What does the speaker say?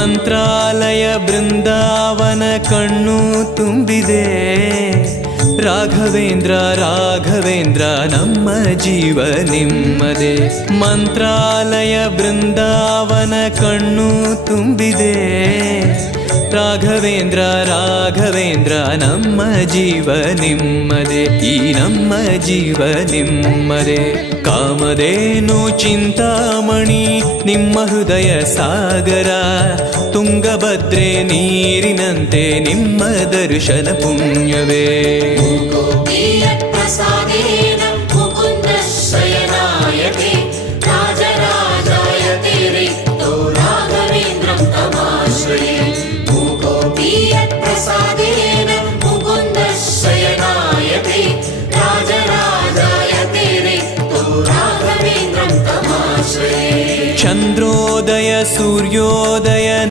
ಮಂತ್ರಾಲಯ ಬೃಂದಾವನ ಕಣ್ಣು ತುಂಬಿದೆ. ರಾಘವೇಂದ್ರ ರಾಘವೇಂದ್ರ ನಮ್ಮ ಜೀವ ನಿಮ್ಮದೇ. ಮಂತ್ರಾಲಯ ಬೃಂದಾವನ ಕಣ್ಣು ತುಂಬಿದೆ. ರಾಘವೇಂದ್ರ ರಾಘವೇಂದ್ರ ನಮ್ಮ ಜೀವ ನಿಮ್ಮದೇ. ಈ ನಮ್ಮ ಜೀವ ನಿಮ್ಮದೇ. ಕಾಮಧೇನು ಚಿಂತಾಮಣಿ ನಿಮ್ಮ ಹೃದಯ ಸಾಗರ. ತುಂಗಭದ್ರೆ ನೀರಿನಂತೆ ನಿಮ್ಮ ದರ್ಶನ ಪುಣ್ಯವೇ. ಚಂದ್ರೋದಯ ಸೂರ್ಯೋದಯ